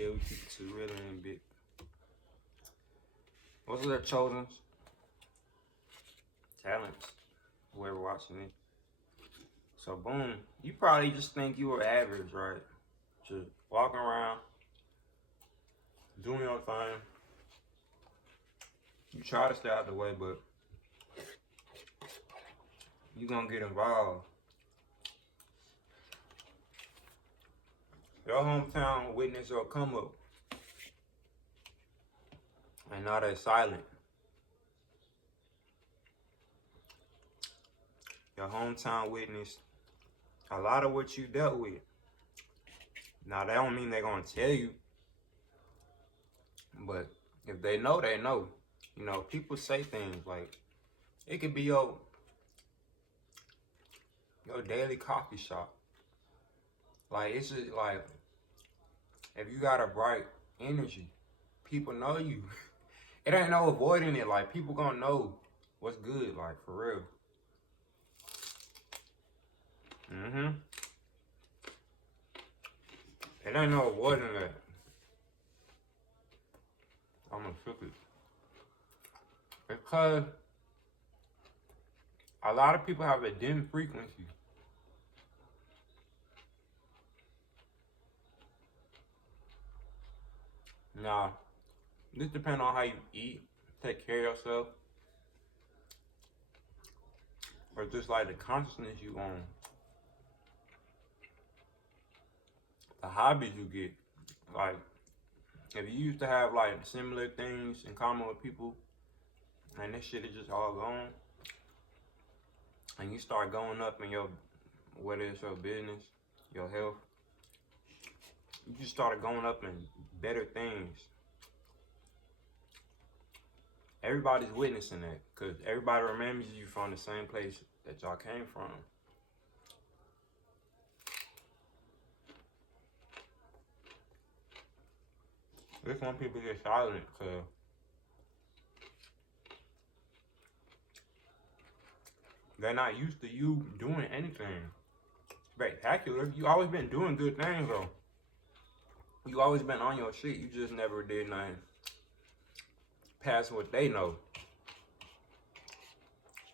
day we keep it to really and big. What's their chosen talents? Whoever watching it. So boom, you probably just think you were average, right? Just walking around, doing your thing. You try to stay out the way, but you gonna get involved. Your hometown witness your come up. And now they're silent. Your hometown witness a lot of what you dealt with. Now that don't mean they're gonna tell you. But if they know, they know. You know, people say things like, it could be your daily coffee shop. Like, it's just like, if you got a bright energy, people know you. It ain't no avoiding it. Like, people gonna know what's good, like, for real. It ain't no avoiding that. I'm gonna flip it. Because a lot of people have a dim frequency. Now, this depends on how you eat, take care of yourself, or just like the consciousness you own, the hobbies you get. Like, if you used to have like similar things in common with people, and this shit is just all gone, and you start going up in your, whether it's your business, your health, you just started going up in better things. Everybody's witnessing that, because everybody remembers you from the same place that y'all came from. This when people get silent, because they're not used to you doing anything spectacular. You always been doing good things, though. You always been on your shit. You just never did nothing past what they know.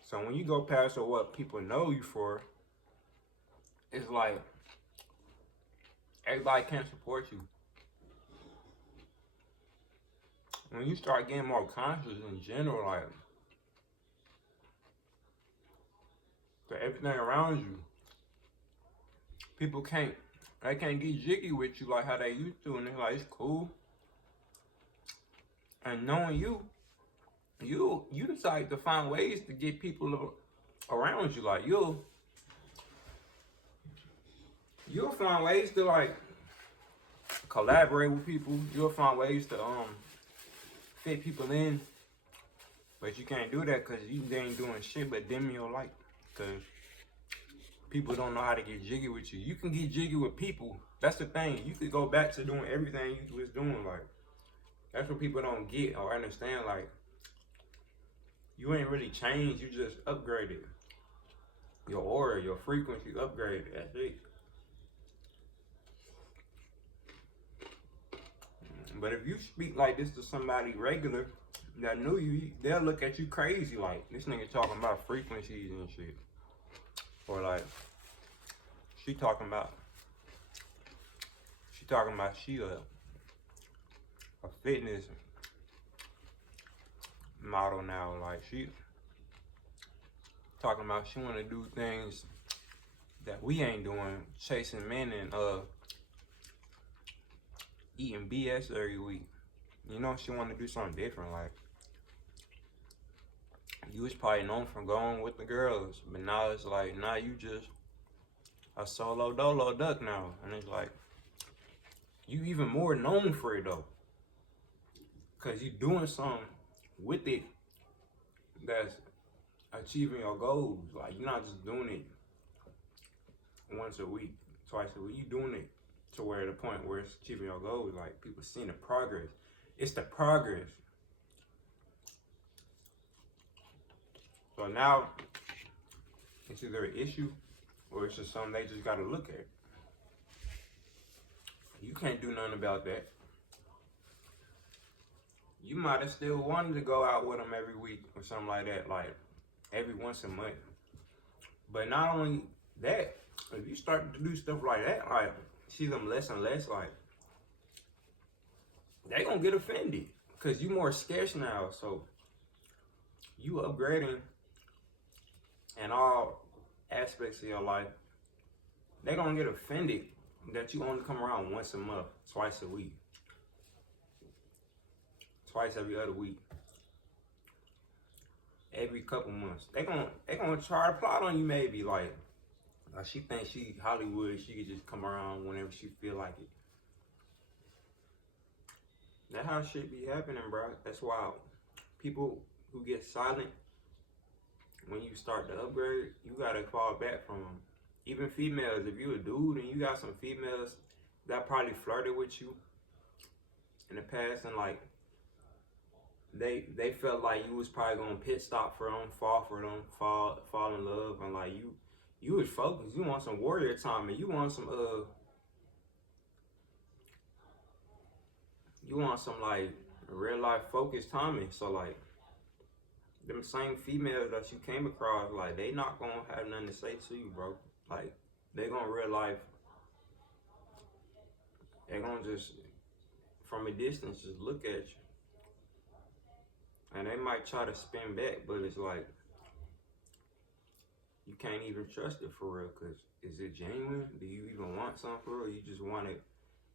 So when you go past what people know you for, it's like everybody can't support you. When you start getting more conscious in general, like, to everything around you, people they can't get jiggy with you like how they used to, and they're like, it's cool. And knowing you decide to find ways to get people around you. Like, you'll find ways to like collaborate with people. You'll find ways to fit people in, but you can't do that because they ain't doing shit but dim your light. Because people don't know how to get jiggy with you. You can get jiggy with people. That's the thing. You could go back to doing everything you was doing. Like, that's what people don't get or understand. Like, you ain't really changed. You just upgraded. Your aura, your frequency upgraded. That's it. But if you speak like this to somebody regular that knew you, they'll look at you crazy. Like, this nigga talking about frequencies and shit. Or like, she talking about she a fitness model now. Like, she talking about she want to do things that we ain't doing, chasing men and eating BS every week. You know, she want to do something different. Like, you was probably known for going with the girls, but now it's like, now you just a solo dolo duck now. And it's like, you even more known for it though, because you doing something with it that's achieving your goals. Like, you're not just doing it once a week, twice a week. You doing it to where the point where it's achieving your goals. Like, people seeing the progress. It's the progress. So now it's either an issue or it's just something they just gotta look at. You can't do nothing about that. you might have still wanted to go out with them every week or something like that, like every once a month. But not only that, if you start to do stuff like that, like see them less and less, like they gonna get offended because you more scarce now. So you upgrading in all aspects of your life. They gonna get offended that you only come around once a month, twice a week, twice every other week, every couple months. They gonna try to plot on you maybe like she thinks she Hollywood, she could just come around whenever she feel like it. That's how shit be happening, bro. That's why people who get silent when you start to upgrade, you gotta fall back from them. Even females, if you a dude and you got some females that probably flirted with you in the past and like they felt like you was probably gonna pit stop for them, fall in love, and like you was focused. You want some warrior time, and you want some like real life focused timing. So like them same females that you came across, like they not gonna have nothing to say to you, bro. Like they gonna real life, they gonna just from a distance just look at you. And they might try to spin back, but it's like, you can't even trust it for real, because is it genuine? Do you even want something for real? You just want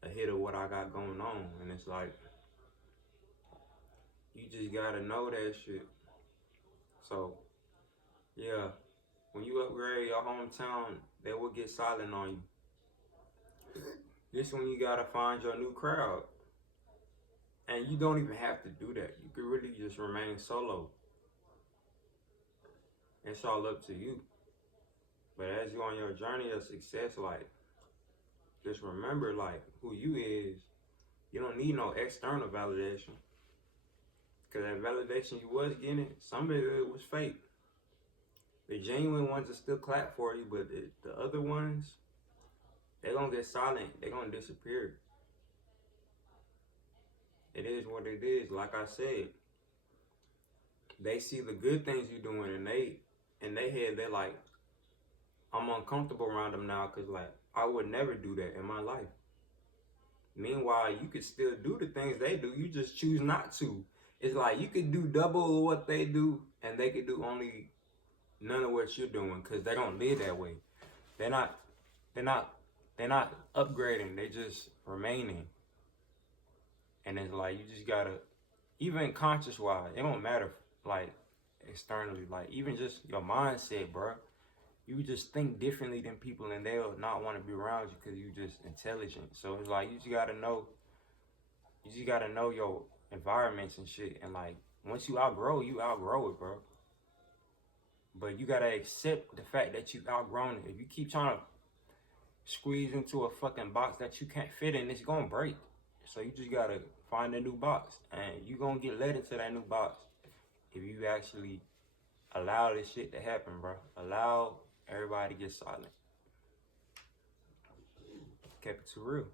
a hit of what I got going on. And it's like, you just gotta know that shit. So, yeah, when you upgrade your hometown, they will get silent on you. This when you gotta find your new crowd. And you don't even have to do that. You could really just remain solo. It's all up to you. But as you're on your journey of success, like, just remember, like, who you is. You don't need no external validation. Because that validation you was getting, some of it was fake. The genuine ones will still clap for you, but the other ones, they're going to get silent. They're going to disappear. It is what it is. Like I said, they see the good things you're doing, and in their head, they're like, I'm uncomfortable around them now because, like, I would never do that in my life. Meanwhile, you could still do the things they do. You just choose not to. It's like you could do double of what they do, and they could do only none of what you're doing because they don't live that way. They're not upgrading. They just remaining. And it's like you just gotta, even conscious wise, it don't matter like externally, like even just your mindset, bro. You just think differently than people, and they'll not want to be around you because you just intelligent. So it's like you just gotta know your environments and shit. And like once you outgrow it, bro. But you gotta accept the fact that you outgrown it. If you keep trying to squeeze into a fucking box that you can't fit in, it's gonna break. So you just gotta find a new box, and you gonna get led into that new box if you actually allow this shit to happen, bro. Allow everybody to get silent. Kept it too real.